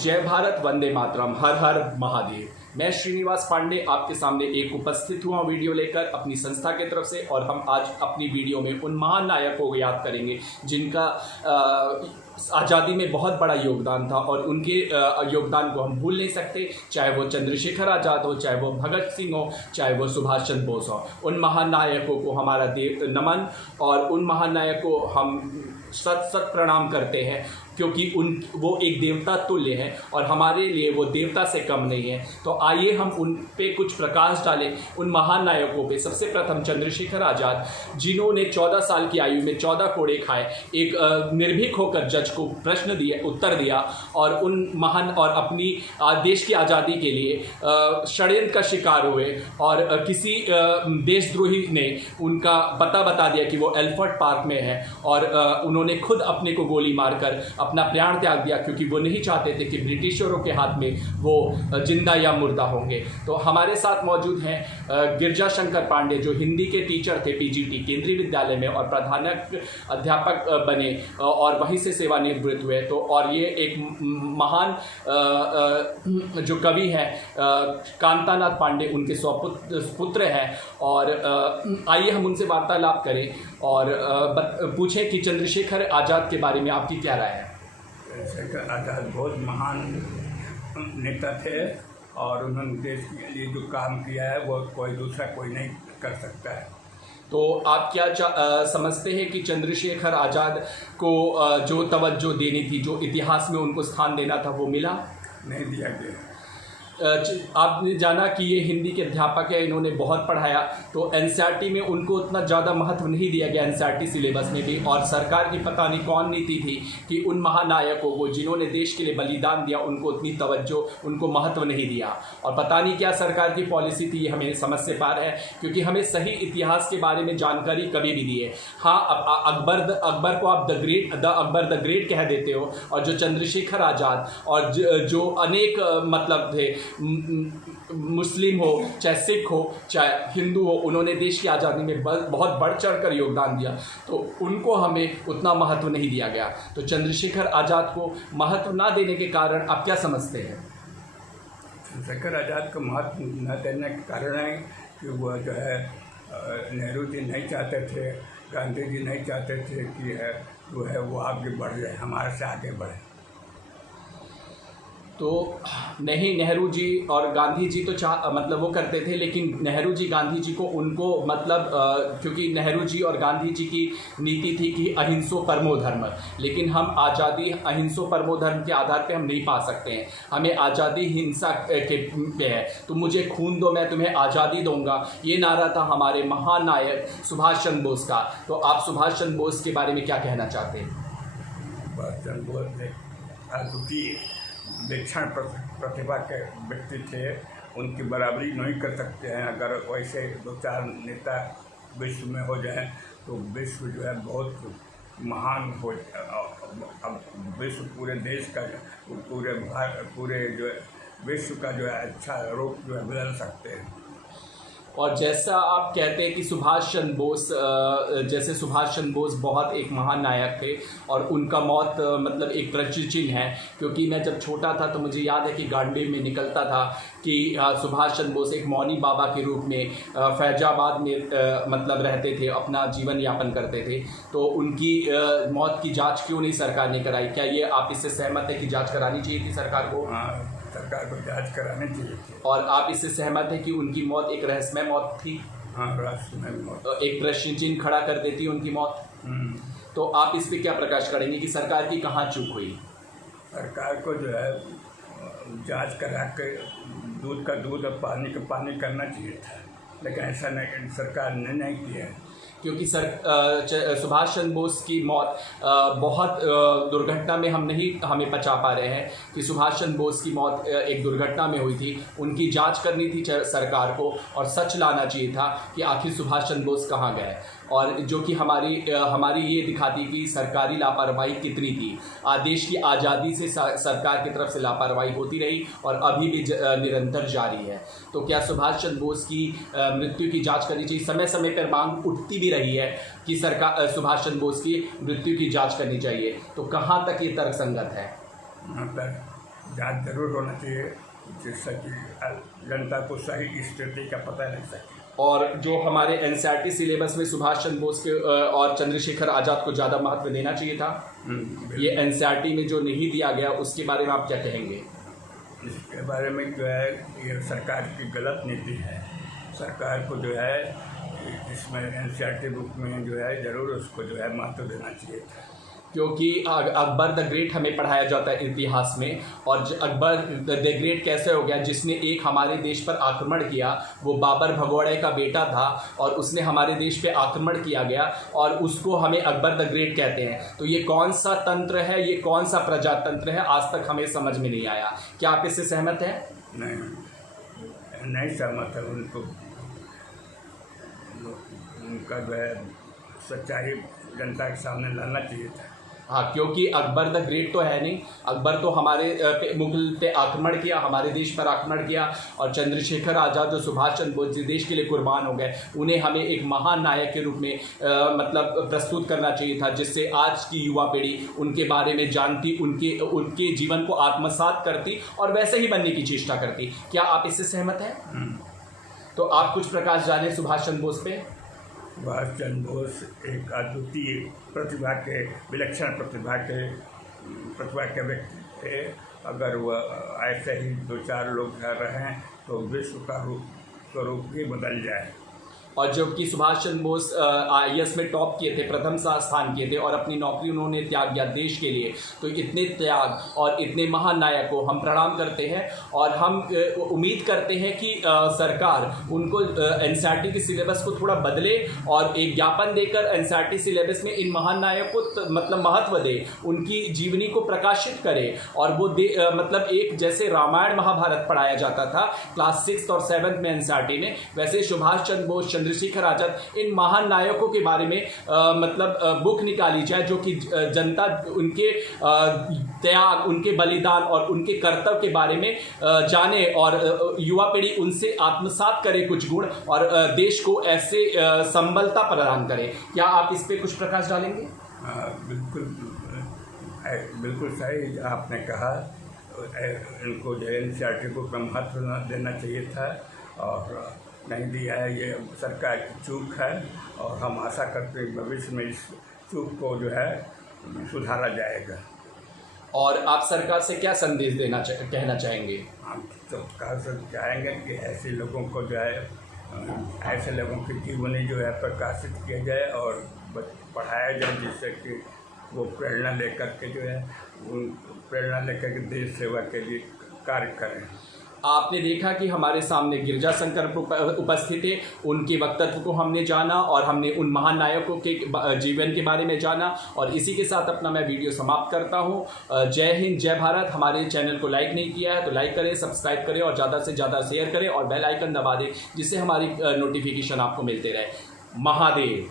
जय भारत, वंदे मातरम, हर हर महादेव। मैं श्रीनिवास पांडे आपके सामने एक उपस्थित हुआ वीडियो लेकर अपनी संस्था की तरफ से, और हम आज अपनी वीडियो में उन महान नायकों को याद करेंगे जिनका आज़ादी में बहुत बड़ा योगदान था और उनके योगदान को हम भूल नहीं सकते। चाहे वो चंद्रशेखर आज़ाद हो, चाहे वो भगत सिंह हो, चाहे वो सुभाष चंद्र बोस हो, उन महान नायकों को हमारा नमन, और उन महान नायकों को हम सत सत प्रणाम करते हैं, क्योंकि वो एक देवता तुल्य हैं और हमारे लिए वो देवता से कम नहीं है। तो आइए हम उन पे कुछ प्रकाश डालें, उन महान नायकों पे। सबसे प्रथम चंद्रशेखर आज़ाद, जिन्होंने 14 साल की आयु में 14 कोड़े खाए, एक निर्भीक होकर जज को प्रश्न दिया, उत्तर दिया, और उन महान और अपनी देश की आज़ादी के लिए षड्यंत्र का शिकार हुए, और किसी देशद्रोही ने उनका पता बता दिया कि वो एल्फर्ट पार्क में है, और उन्होंने खुद अपने को गोली मारकर अपना प्राण त्याग दिया, क्योंकि वो नहीं चाहते थे कि ब्रिटिशरों के हाथ में वो जिंदा या मुर्दा होंगे। तो हमारे साथ मौजूद हैं गिरजा शंकर पांडे, जो हिंदी के टीचर थे पीजीटी केंद्रीय विद्यालय में, और प्रधान अध्यापक बने और वहीं से सेवानिवृत्त हुए। तो और ये एक महान जो कवि हैं कांतानाथ पांडे, उनके पुत्र हैं। और आइए हम उनसे वार्तालाप करें और पूछें कि चंद्रशेखर आज़ाद के बारे में आपकी क्या राय है। चंद्रशेखर आज़ाद बहुत महान नेता थे, और उन्होंने देश के लिए जो काम किया है वो कोई नहीं कर सकता है। तो आप क्या समझते हैं कि चंद्रशेखर आज़ाद को जो तवज्जो देनी थी, जो इतिहास में उनको स्थान देना था, वो मिला? नहीं दिया गया। आपने जाना कि ये हिंदी के अध्यापक है, इन्होंने बहुत पढ़ाया, तो एनसीईआरटी में उनको उतना ज़्यादा महत्व नहीं दिया गया, एनसीईआरटी सिलेबस में भी। और सरकार की पता नहीं कौन नीति थी कि उन महानायकों को जिन्होंने देश के लिए बलिदान दिया, उनको उतनी तवज्जो, उनको महत्व नहीं दिया। और पता नहीं क्या सरकार की पॉलिसी थी, ये हमें समझ से पार है, क्योंकि हमें सही इतिहास के बारे में जानकारी कभी भी दी है। हाँ, अकबर को आप अकबर द ग्रेट कह देते हो, और जो चंद्रशेखर आज़ाद और जो अनेक मतलब थे, मुस्लिम हो, चाहे सिख हो, चाहे हिंदू हो, उन्होंने देश की आज़ादी में बहुत बढ़ चढ़ कर योगदान दिया, तो उनको हमें उतना महत्व नहीं दिया गया। तो चंद्रशेखर आज़ाद को महत्व ना देने के कारण आप क्या समझते हैं? चंद्रशेखर आज़ाद को महत्व न देने के कारण है कि वो जो है नेहरू जी नहीं चाहते थे, गांधी जी नहीं चाहते थे कि वो आगे बढ़ जाए, हमारे से आगे बढ़े। तो नहीं, नेहरू जी और गांधी जी तो मतलब वो करते थे, लेकिन नेहरू जी गांधी जी को उनको मतलब क्योंकि नेहरू जी और गांधी जी की नीति थी कि अहिंसो परमो धर्म, लेकिन हम आज़ादी अहिंसो परमो धर्म के आधार पे हम नहीं पा सकते हैं। हमें आज़ादी हिंसा के पे है। तो मुझे खून दो, मैं तुम्हें आज़ादी दूंगा, ये नारा था हमारे महान नायक सुभाष चंद्र बोस का। तो आप सुभाष चंद्र बोस के बारे में क्या कहना चाहते हैं? सुभाष चंद्र बोस विलक्षण प्रतिभा के व्यक्ति थे, उनकी बराबरी नहीं कर सकते हैं। अगर वैसे 2-4 नेता विश्व में हो जाएं तो विश्व जो है बहुत महान हो। अब विश्व पूरे देश का, पूरे जो विश्व का जो है अच्छा रूप जो है बदल सकते हैं। और जैसा आप कहते हैं कि सुभाष चंद्र बोस, जैसे सुभाष चंद्र बोस बहुत एक महान नायक थे, और उनका मौत मतलब एक प्रश्न चिन्ह है, क्योंकि मैं जब छोटा था तो मुझे याद है कि गांडीव में निकलता था कि सुभाष चंद्र बोस एक मौनी बाबा के रूप में फैजाबाद में मतलब रहते थे, अपना जीवन यापन करते थे। तो उनकी मौत की जाँच क्यों नहीं सरकार ने कराई? क्या ये आप इससे सहमत है कि जाँच करानी चाहिए थी सरकार को? हाँ, सरकार को जांच करानी चाहिए थी। और आप इससे सहमत हैं कि उनकी मौत एक रहस्यमय मौत थी? हाँ, रहस्यमय मौत, एक प्रश्न चिन्ह खड़ा कर देती है उनकी मौत। तो आप इस पे क्या प्रकाश करेंगे कि सरकार की कहाँ चूक हुई? सरकार को जो है जांच करा के दूध का दूध और पानी का पानी करना चाहिए था, लेकिन ऐसा नहीं, सरकार ने नहीं किया है। क्योंकि सुभाष चंद्र बोस की मौत बहुत दुर्घटना में हमें पचा पा रहे हैं कि सुभाष चंद्र बोस की मौत एक दुर्घटना में हुई थी। उनकी जांच करनी थी सरकार को, और सच लाना चाहिए था कि आखिर सुभाष चंद्र बोस कहाँ गए, और जो कि हमारी ये दिखाती कि सरकारी लापरवाही कितनी थी। देश की आज़ादी से सरकार की तरफ से लापरवाही होती रही और अभी भी निरंतर जारी है। तो क्या सुभाष चंद्र बोस की मृत्यु की जांच करनी चाहिए? समय समय पर मांग उठती भी रही है कि सरकार सुभाष चंद्र बोस की मृत्यु की जांच करनी चाहिए। तो कहाँ तक ये तर्कसंगत है? जांच जरूर होना चाहिए, जिससे कि जनता को सही स्थिति का पता लग सके। और जो हमारे एनसीईआरटी सिलेबस में सुभाष चंद्र बोस के और चंद्रशेखर आज़ाद को ज़्यादा महत्व देना चाहिए था। ये एनसीईआरटी में जो नहीं दिया गया उसके बारे में आप क्या कहेंगे? इसके बारे में जो है ये सरकार की गलत नीति है। सरकार को जो है इसमें एनसीईआरटी बुक में जो है ज़रूर उसको जो है महत्व देना चाहिए था, क्योंकि अकबर द ग्रेट हमें पढ़ाया जाता है इतिहास में, और अकबर द ग्रेट कैसे हो गया? जिसने एक हमारे देश पर आक्रमण किया, वो बाबर भगोड़े का बेटा था और उसने हमारे देश पे आक्रमण किया गया और उसको हमें अकबर द ग्रेट कहते हैं। तो ये कौन सा तंत्र है, ये कौन सा प्रजातंत्र है, आज तक हमें समझ में नहीं आया। क्या आप इससे सहमत हैं? नहीं सहमत है। उनका जो है सच्चाई जनता के सामने लाना चाहिए था। हाँ, क्योंकि अकबर द ग्रेट तो है नहीं। अकबर तो हमारे मुगल पे आक्रमण किया, हमारे देश पर आक्रमण किया, और चंद्रशेखर आज़ाद जो सुभाष चंद्र बोस जी देश के लिए कुर्बान हो गए, उन्हें हमें एक महान नायक के रूप में मतलब प्रस्तुत करना चाहिए था, जिससे आज की युवा पीढ़ी उनके बारे में जानती, उनके जीवन को आत्मसात करती और वैसे ही बनने की चेष्टा करती। क्या आप इससे सहमत हैं? तो आप कुछ प्रकाश डालें सुभाष चंद्र बोस पे। सुभाष चंद्र बोस एक अद्वितीय प्रतिभा के, विलक्षण प्रतिभा के व्यक्ति थे। अगर वह ऐसे ही 2-4 लोग रह रहे हैं तो विश्व का स्वरूप ही बदल जाए। और जबकि सुभाष चंद्र बोस IAS में टॉप किए थे, प्रथम स्थान किए थे, और अपनी नौकरी उन्होंने त्याग दिया देश के लिए। तो इतने त्याग और इतने महान नायक को हम प्रणाम करते हैं, और हम उम्मीद करते हैं कि सरकार उनको एनसीईआरटी के सिलेबस को थोड़ा बदले और एक ज्ञापन देकर एनसीईआरटी सिलेबस में इन महान नायक को मतलब महत्व दे, उनकी जीवनी को प्रकाशित करे, और वो मतलब एक जैसे रामायण महाभारत पढ़ाया जाता था क्लास 6 और 7 में एनसीईआरटी में, वैसे सुभाष चंद्र बोस, चंद्रशेखर आजाद, इन महान नायकों के बारे में मतलब बुक निकाली जाए, जो कि जनता उनके त्याग, उनके बलिदान और उनके कर्तव्य के बारे में जाने, और युवा पीढ़ी उनसे आत्मसात करे कुछ गुण, और देश को ऐसे संबलता प्रदान करे। क्या आप इस पे कुछ प्रकाश डालेंगे? बिल्कुल सही आपने कहा। इनको जो एनसीईआरटी बुक में महत्व देना चाहिए था और नहीं दिया है। ये सरकार की चूक है, और हम आशा करते हैं भविष्य में इस चूक को जो है सुधारा जाएगा। और आप सरकार से क्या संदेश कहना चाहेंगे? हम सरकार से चाहेंगे कि ऐसे लोगों को जो है, ऐसे लोगों की जीवनी जो है प्रकाशित किया जाए और पढ़ाया जाए, जिससे कि वो प्रेरणा लेकर के जो है देश सेवा के लिए कार्य करें। आपने देखा कि हमारे सामने गिरजा शंकर उपस्थित थे, उनके वक्तव्य को हमने जाना और हमने उन महान नायकों के जीवन के बारे में जाना, और इसी के साथ अपना मैं वीडियो समाप्त करता हूं। जय हिंद, जय भारत। हमारे चैनल को लाइक नहीं किया है तो लाइक करें, सब्सक्राइब करें और ज़्यादा से ज़्यादा शेयर करें और बेल आइकन दबा दें, जिससे हमारी नोटिफिकेशन आपको मिलते रहे। महादेव।